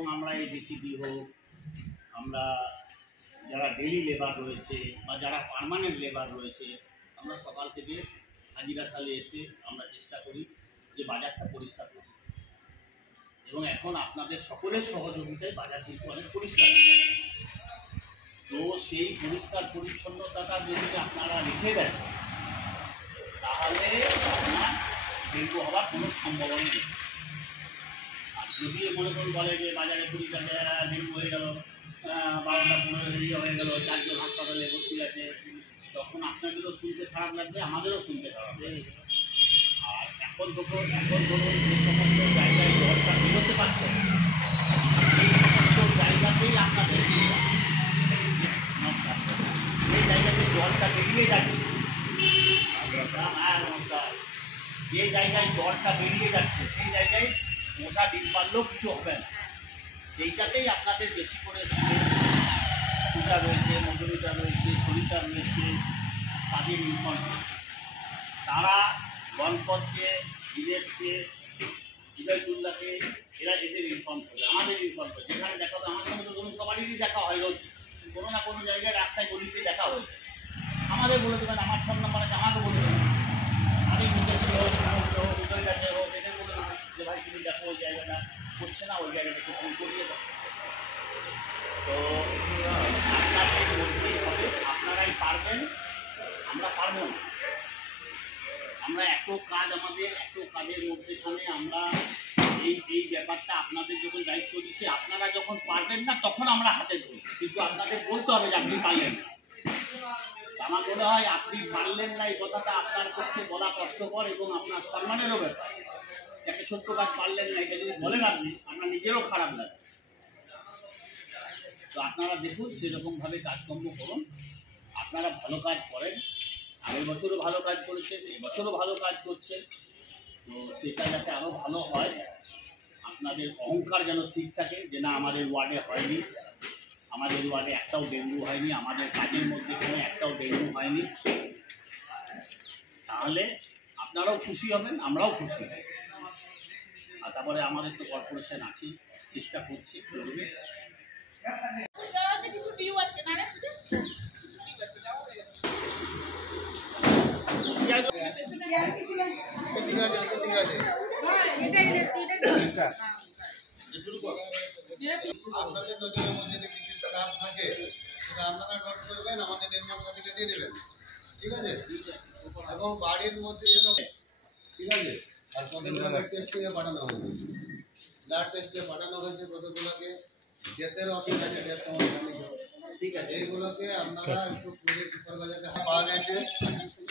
এবং আমরা এই ডিসিপি হোক, আমরা যারা ডেইলি লেবার রয়েছে বা যারা পার্মানেন্ট লেবার রয়েছে, আমরা সকাল থেকে হাজিরা সালে এসে আমরা চেষ্টা করি যে বাজারটা পরিষ্কার করতে। এবং এখন আপনাদের সকলের সহযোগিতায় বাজার কিন্তু অনেক পরিষ্কার। তো সেই পরিষ্কার পরিচ্ছন্নতাটা যদি আপনারা রেখে দেন তাহলে আপনার ডেঙ্গু হওয়ার কোনো সম্ভাবনা নেই। আর যদি মনে করুন বলে যে বাজারে 20 টাকা ডেঙ্গু হয়ে গেল, 12টা 15 হয়ে গেল, 4 জন হাসপাতালে ভর্তি আছে, তখন আপনাদেরও শুনতে খারাপ লাগবে, আমাদেরও শুনতে খারাপ লাগবে। আর এখন ধরুন যে সমস্ত জায়গায় জলটা বেরোতে পারছে না, সেই সমস্ত জায়গাতেই আপনাদের যে জায়গাতে জলটা বেরিয়ে যাচ্ছে, নমস্কার, যে জায়গায় জলটা বেরিয়ে যাচ্ছে সেই জায়গায় মশা ডিম পারলেও কিছু হবে না। সেইটাতেই আপনাদের বেশি করে সুতা রয়েছে, মজুরিটা রয়েছে, শরীরটা রয়েছে, তাদের ইনফর্ম তারা গণপথকে, বিদেশকে, বিজয়তুল্লাহকে, এরা এদের ইনফর্ম করবে, আমাদের ইনফর্ম করবে। যেখানে দেখা হবে আমার সঙ্গে তো ধরুন সবারই দেখা হয়, রোজ কোনো না কোনো জায়গায় রাস্তায় গলিতে দেখা হয়, আমাদের বলে দেবেন, আমার ফোন নাম্বার আছে আমাকে বলে দেবেন, আমি নিজস্ব হোক, বিজয় কাছে হোক, এদের বলে দেবেন যে ভাই তুমি দেখো ওই জায়গাটা করছে না, ওই জায়গাটাকে ফোন করিয়ে দাও। তো আপনাদের মধ্যেই হবে, আপনারাই পারবেন, আমরা পারবো না। আমরা এত কাজ, আমাদের এত কাজের মধ্যেখানে আমরা এই ব্যাপারটা আপনাদের যখন দায়িত্ব দিচ্ছি, আপনারা যখন পারবেন না তখন আমরা হাতে ধরব, কিন্তু আপনাদের বলতে হবে যে আপনি পারলেন না। আমার মনে হয় আপনি পারলেন না এই কথাটা আপনার পক্ষে বলা কষ্টকর এবং আপনার সম্মানেরও ব্যাপার। একটা ছোট্ট কাজ পারলেন না, এটা যদি বলেন আপনি, আপনার নিজেরও খারাপ লাগে। তো আপনারা দেখুন সেরকমভাবে কাজকর্ম করুন, আপনারা ভালো কাজ করেন, আগের বছরও ভালো কাজ করেছেন, এবছরও ভালো কাজ করছেন। তো সেটা যাতে আরও ভালো হয়, আপনাদের অহংকার যেন ঠিক থাকে যে না আমাদের ওয়ার্ডে হয়নি, আমাদের ওয়ার্ডে একটাও ডেঙ্গু হয়নি, আমাদের কাজের মধ্যে কোনো একটাও ডেঙ্গু হয়নি, তাহলে আপনারাও খুশি হবেন, আমরাও খুশি হব। আর তারপরে আমাদের তো কর্পোরেশন আছে, চেষ্টা করছে, করবে। কিছু ভিউ আছে না রে, আপনাদের নজরের মধ্যে যে কিছু স্টাফ থাকে সেটা আপনারা নোট করবেন, আমাদের নির্মাণ কমিটিকে দিয়ে দেবেন, ঠিক আছে? এবং বাড়ির মধ্যে যেসব, ঠিক আছে, আর কতগুলোকে টেস্টিংয়ে পাঠানো হয়েছে, ব্লাড টেস্টে পাঠানো হয়েছে, কতগুলোকে ডেথের অপশন আছে, ডেথ ঠিক আছে, এইগুলোকে আপনারা একটু সুপারভাইজারকে পাওয়া গেছে,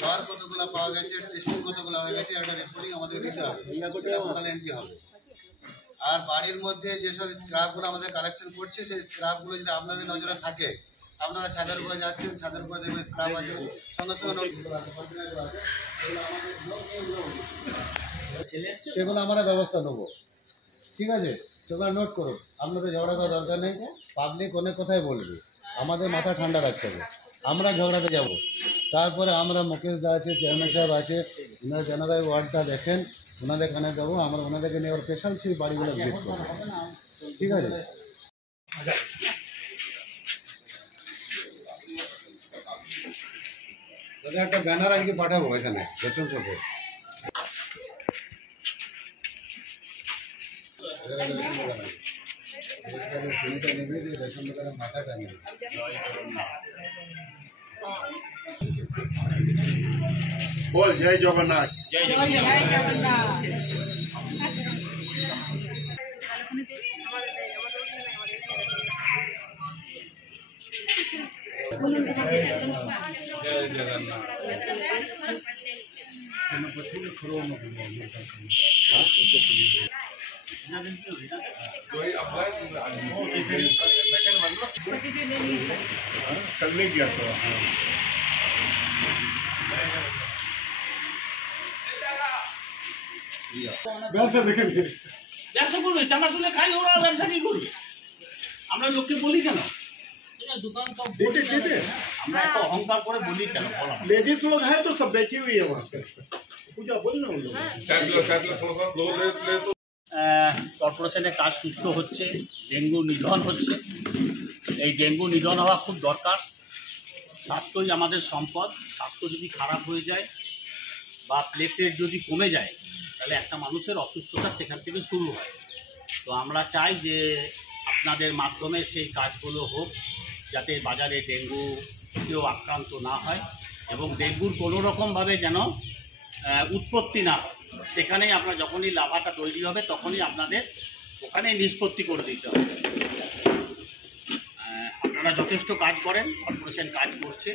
ঘর কতগুলো পাওয়া গেছে, টেস্টিং কতগুলো হয়ে গেছে, একটা রিপোর্টিং আমাদের দিতে হবে, সেটা টোটাল এন্ট্রি হবে। আর বাড়ির মধ্যে যেসব স্ক্রাপগুলো আমাদের কালেকশন করছে, সেই স্ক্রাপগুলো যদি আপনাদের নজরে থাকে, আপনারা ছাদের উপরে যাচ্ছেন, ছাদের উপরে দেখবেন স্ক্রাপ আছে, সঙ্গে সঙ্গে সেগুলো আমরা ব্যবস্থা নেবো, ঠিক আছে? সেগুলো নোট করুন, আপনাদের ঝগড়া করার দরকার নেই, পাবলিক অনেক কথাই বলবে, আমাদের মাথা ঠান্ডা রাখতে হবে, আমরা ঝগড়াতে যাব। তারপরে আমরা মুকেশ দা আছে, চেয়ারম্যান সাহেব আছে, ওনারা যারা ওয়ার্ডটা দেখেন, ওনাদের এখানে যাবো, আমরা ওনাদেরকে নিয়ে আবার স্পেশাল সেই বাড়িগুলো ভিজিট করবো, ঠিক আছে? দাদা একটা ব্যানার আজকে পাঠাবো এখানে রেশন শপে, রেশন দোকানের মাথাটা নিয়ে বল জয় জগন্নাথ, জয় জগন্নাথ। कल नहीं किया तो ব্যবসা দেখে ব্যবসা করবে, চাঁদা শুনে খাই, ওরা ব্যবসা কি করবে? আমরা লোককে বলি কেন दुकान का আমরা একটা অহংকার করে বলি কেন? लेडीज लोग है तो सब बैठी हुई है वहाँ पे, पूजा बोल ना उन लोग। কর্পোরেশনের কাজ সুস্থ হচ্ছে, ডেঙ্গু নিধন হচ্ছে। এই ডেঙ্গু নিধন হওয়া খুব দরকার। স্বাস্থ্যই আমাদের সম্পদ। স্বাস্থ্য যদি খারাপ হয়ে যায় বা প্লেটলেট যদি কমে যায়, তাহলে একটা মানুষের অসুস্থতা সেখান থেকে শুরু হয়। তো আমরা চাই যে আপনাদের মাধ্যমে সেই কাজগুলো হোক, যাতে বাজারে ডেঙ্গু কেউ আক্রান্ত না হয় এবং ডেঙ্গুর কোনো রকমভাবে যেন উৎপত্তি না হয়। সেখানেই আপনার যখনই লাভাটা তৈরি হবে তখনই আপনাদের ওখানেই নিষ্পত্তি করে দিতে হবে। আপনারা যথেষ্ট কাজ করেন, কর্পোরেশন কাজ করছে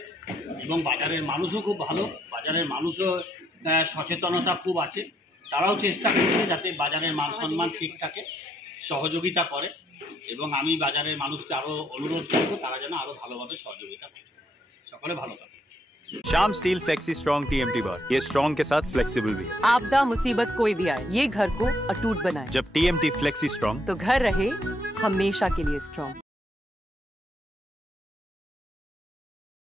এবং বাজারের মানুষও খুব ভালো, বাজারের মানুষও সচেতনতা খুব আছে। তারাও চেষ্টা করছে যাতে বাজারের মান সম্মান ঠিক থাকে, সহযোগিতা করে এবং আমি বাজারের মানুষকে আরও অনুরোধ করব তারা যেন আরও ভালোভাবে সহযোগিতা করে। সকলে ভালো থাকুন। Shyam steel flexi strong TMT बार, ये स्ट्रॉन्ग के साथ फ्लेक्सिबल भी है। आपदा मुसीबत कोई भी आए, ये घर को अटूट बनाए। जब TMT फ्लेक्सी स्ट्रॉन्ग तो घर रहे हमेशा के लिए स्ट्रॉन्ग।